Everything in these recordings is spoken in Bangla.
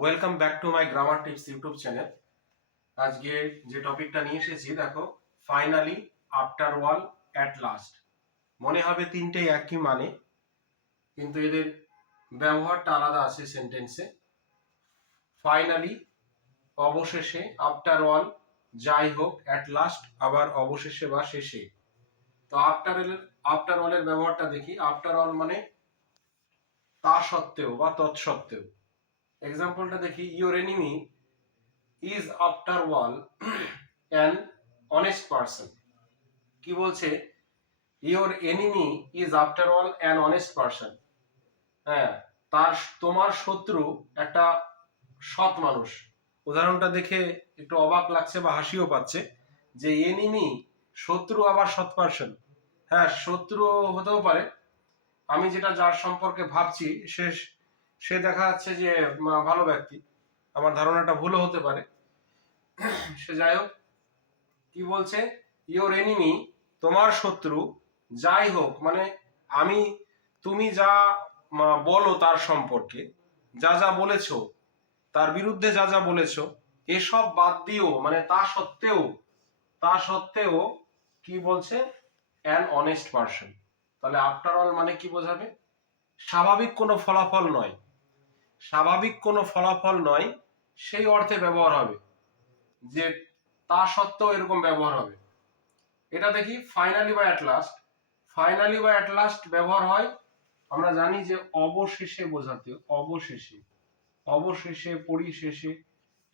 Welcome back to my grammar tips YouTube channel. আজকে যে টপিকটা নিয়ে এসেছি দেখো, finally, after all, at last. মনে হবে তিনটেই একই মানে, কিন্তু এদের ব্যবহারটা আলাদা আছে সেন্টেন্সে। ফাইনালি অবশেষে, আফটার অল যাই হোক, অ্যাট লাস্ট আবার অবশেষে বা শেষে। তো আফটার অলের ব্যবহারটা দেখি। আফটার অল মানে তা সত্ত্বেও বা তৎসত্ত্বেও। এক্সাম্পলটা দেখি, your enemy is after all an honest person. কি বলছে? Your enemy is after all an honest person. হ্যাঁ, তোমার শত্রু একটা সৎ মানুষ। উদাহরণটা দেখে একটু অবাক লাগছে বা হাসিও পাচ্ছে যে এনিমি, শত্রু আবার সৎ পারসন। হ্যাঁ, শত্রু হতেও পারে। আমি যেটা যার সম্পর্কে ভাবছি সে দেখা যাচ্ছে যে ভালো ব্যক্তি, আমার ধারণাটা ভুলও হতে পারে। সে যাই হোক, কি বলছে? ইওর এনিমি, তোমার শত্রু, যাই হোক মানে তুমি যা বলো তার সম্পর্কে, যা যা বলেছো, তার বিরুদ্ধে যা যা বলেছো, এসব বাদ দিও মানে তা সত্ত্বেও কি বলছে? An honest person. তাহলে আফটার অল মানে কি বোঝাবে? স্বাভাবিক কোনো ফলাফল নয়, স্বাভাবিক কোনো ফলাফল নয়, সেই অর্থে ব্যবহার হবে যে তা সত্ত্বেও এরকম ব্যবহার হবে। এটা দেখি ফাইনালি বা অ্যাট লাস্ট। ফাইনালি বা অ্যাট লাস্ট ব্যবহার হয়, আমরা জানি যে অবশেষে বোঝাতে, অবশেষে পরিশেষে।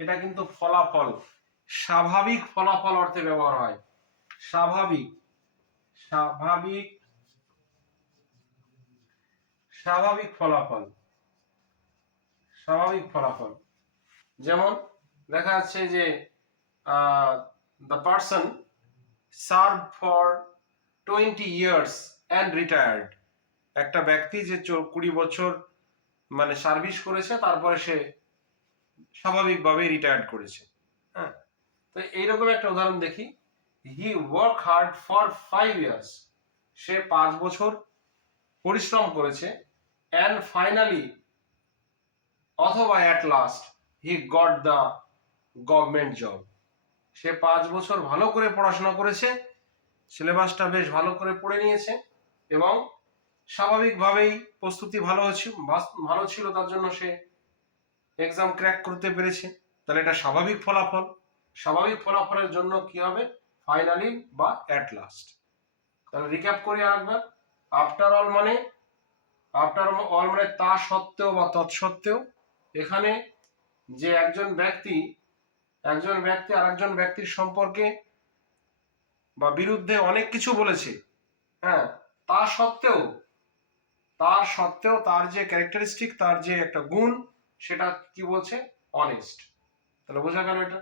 এটা কিন্তু ফলাফল, স্বাভাবিক ফলাফল অর্থে ব্যবহার হয়। স্বাভাবিক স্বাভাবিক স্বাভাবিক ফলাফল, স্বাভাবিক ফলাফল। যেমন দেখা যাচ্ছে যে the person serve for 20 years and retired। একটা ব্যক্তি যে 20 বছর মানে সার্ভিস করেছে, তারপরে সে স্বাভাবিকভাবে রিটায়ার্ড করেছে। হ্যাঁ, তো এইরকম একটা উদাহরণ দেখি। He work hard for 5 years। সে 5 বছর পরিশ্রম করেছে। অ্যান্ড ফাইনালি, অথবা at last, he got the government job. সে 5 বছর ভালো করে পড়াশোনা করেছে, সিলেবাসটা বেশ ভালো করে পড়ে নিয়েছে, এবং স্বাভাবিকভাবেই প্রস্তুতি ভালো ছিল, তার জন্য সে এক্সাম ক্র্যাক করতে পেরেছে। তাহলে এটা স্বাভাবিক ফলাফল। স্বাভাবিক ফলাফলের জন্য কি হবে? ফাইনালি বা অ্যাট লাস্ট। তাহলে রিক্যাপ করি আরেকবার। আফটার অল মানে তা সত্ত্বেও বা তৎসত্ত্বেও। এখানে যে একজন ব্যক্তি আরেকজন ব্যক্তির সম্পর্কে বা বিরুদ্ধে অনেক কিছু বলেছে, হ্যাঁ, তা সত্ত্বেও তার যে ক্যারেক্টারিস্টিক, তার যে একটা গুণ, সেটা কি বলছে? অনেস্ট। তাহলে বোঝা গেল এটা।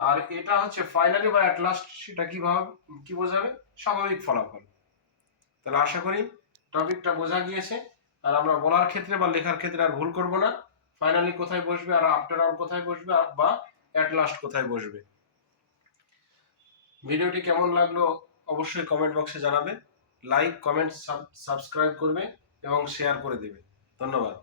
আর এটা হচ্ছে ফাইনালি বা অ্যাট লাস্ট, সেটা কি বোঝাবে? স্বাভাবিক ফলাফল। তাহলে আশা করি টপিকটা বোঝা গিয়েছে, আর আমরা বলার ক্ষেত্রে বা লেখার ক্ষেত্রে আর ভুল করব না। ফাইনালি কোথায় বসবে, আর আফটার অল কোথায় বসবে, বা অ্যাট লাস্ট কোথায় বসবে। ভিডিওটি কেমন লাগলো অবশ্যই কমেন্ট বক্সে জানাবে। লাইক, কমেন্ট, সাবস্ক্রাইব করবে এবং শেয়ার করে দেবে। ধন্যবাদ।